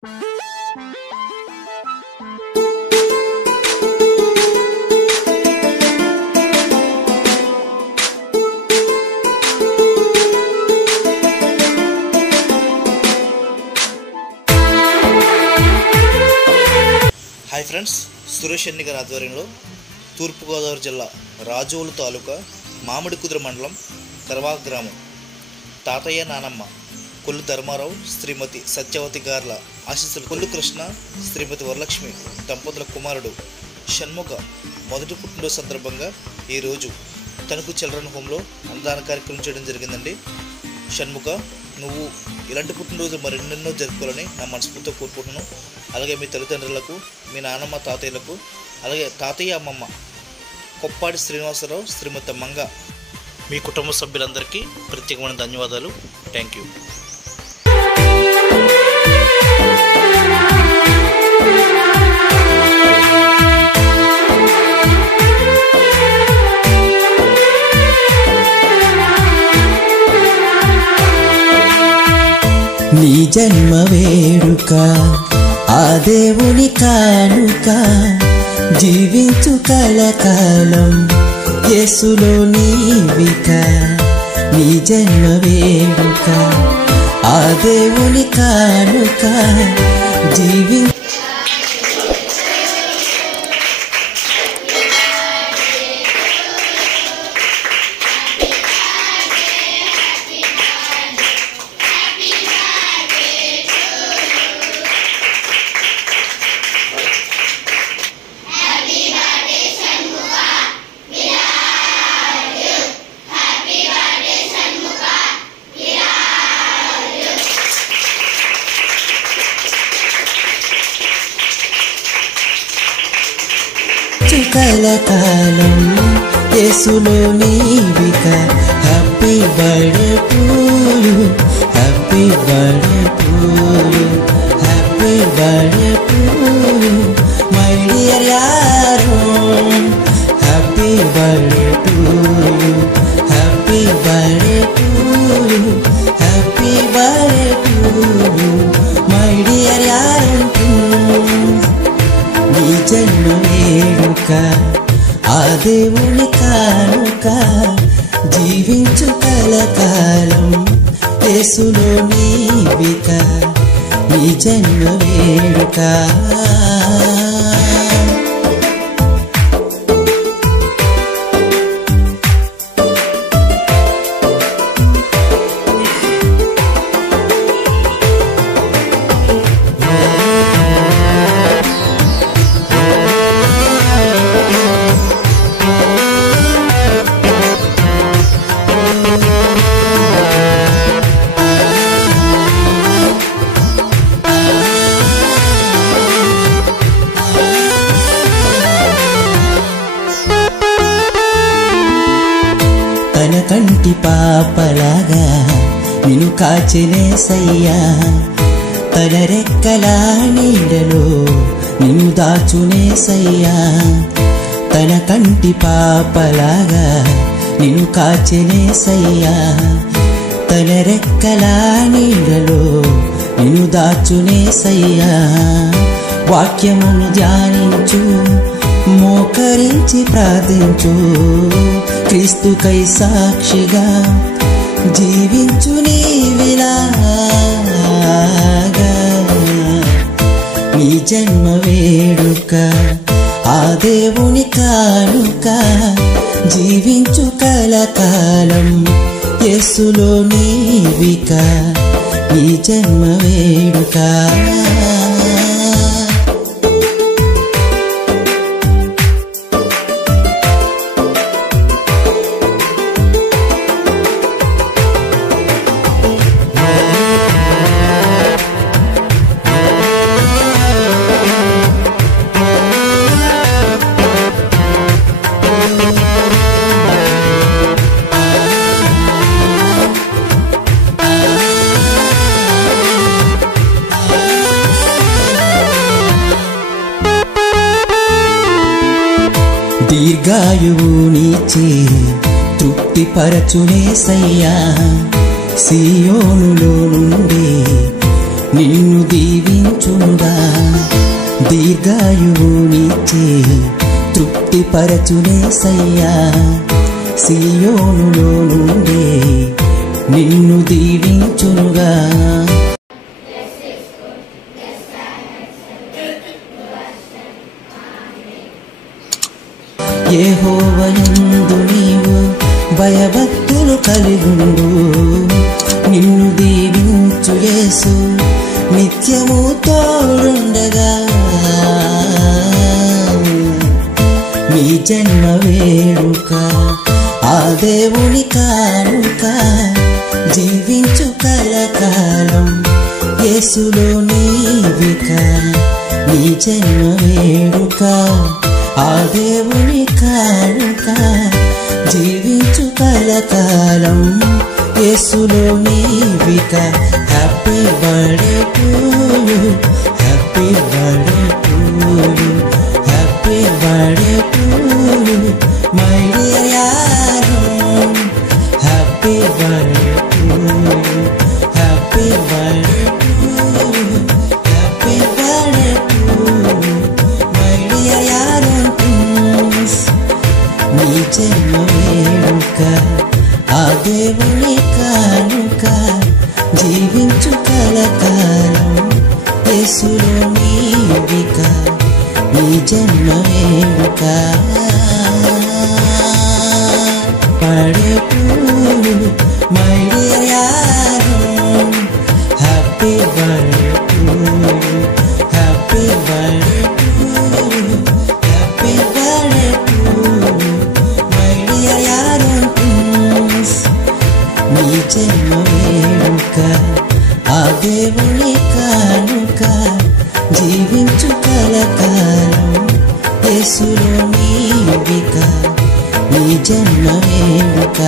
Hi friends, Suresh ఎన్ని గారి ఆధ్వర్యంలో తూర్పుగోదావరి జిల్లా రాజోలు తాలూకా మామిడికుదురు మండలం కర్వా గ్రామం తాతయ్య నానమ్మ కొల్లు ధర్మారావు శ్రీమతి సత్యవతి గార్ల ఆశీస్సులు కొల్లు కృష్ణ శ్రీమతి వరలక్ష్మి దంపతుల కుమారుడు షణ్ముఖ మొదటి పుట్టినరోజు సందర్భంగా ఈరోజు తణుకు చిల్డ్రన్ హోమ్లో అన్నదాన కార్యక్రమం చేయడం జరిగిందండి. షణ్ముఖ, నువ్వు ఇలాంటి పుట్టినరోజు మరెన్నెన్నో జరుపుకోవాలని నా మనస్ఫూర్తితో కోరుకుంటున్నాను. అలాగే మీ తల్లిదండ్రులకు, మీ నాన్నమ్మ తాతయ్యలకు, అలాగే తాతయ్య అమ్మమ్మ కొప్పాడి శ్రీనివాసరావు శ్రీమతి మంగ, మీ కుటుంబ సభ్యులందరికీ ప్రత్యేకమైన ధన్యవాదాలు. Thank you. నీ జన్మ వేడుక ఆ దేవుని కానుక, జీవించు కలకాలం యేసులో నీవిక. నీ జన్మ వేడుక ఆ దేవుని కానుక, జీవించు కలకాలం యేసులో నీవిక. Happy birthday to you, happy birthday to you, happy birthday to you my dear యారో. Happy birthday to you, happy birthday to you, happy birthday to you my dear యారో. నీ జన్మ వేడుక ఆ దేవుని కానుక, జీవించు కలకాలం యేసులో నీవిక. నీ జన్మ వేడుక తన కంటి పాపలాగా నిన్ను కాచెనేసయ్యా. తన రెక్కల నీడలో నిన్ను దాచునేసయ్యా. తన కంటి పాపలాగా నిన్ను కాచెనేసయ్యా. తన రెక్కల నీడలో నిన్ను దాచునేసయ్యా. వాక్యమును ధ్యానించు, మోకరించి ప్రార్థించు, క్రీస్తుకై సాక్షిగా జీవించు నీవిలాగా. నీ జన్మ వేడుక ఆ దేవుని కానుక, జీవించు కలకాలం యేసులో నీవిక. నీ జన్మ వేడుక దీర్ఘాయువునిచ్చే తృప్తిపరచునేసయ్యా. సియోనులో నుండి నిన్ను దీవించు దీర్ఘాయువునిచ్చే తృప్తిపరచునేసయ్యా సియోనులో నుండే నిన్ను దీవించునుగా. యెహోవాయందు నీవు భయభక్తులు కలిగుండు, నిన్ను దీవించు యేసు నిత్యము తోడుండగా. నీ జన్మ వేడుక ఆ దేవుని కానుక, జీవించు కలకాలం యేసులో నీవిక. నీ జన్మ వేడుక ఆ దేవుని కానుక, జీవించు కలకాలం యేసులో నీవిక. Happy birthday to you, happy birthday to you, happy birthday to you my dear యారోన్. Happy birthday to you, happy birthday to you, happy birthday to you my dear యారోన్ ప్రిన్స్. నీ జన్మ వేడుక ఆ దేవుని కానుక, జీవించు కలకాలం యేసులో నీవిక. నీ జన్మ వేడుక birthday to you my dear యారోన్. Happy birthday to you, happy birthday to you, happy birthday to you my dear యారోన్ ప్రిన్స్. నీ జన్మ వేడుక ఆ దేవుని కానుక, జీవించు కలకాలం యేసులో నీవిక. నీ జన్మ వేడుక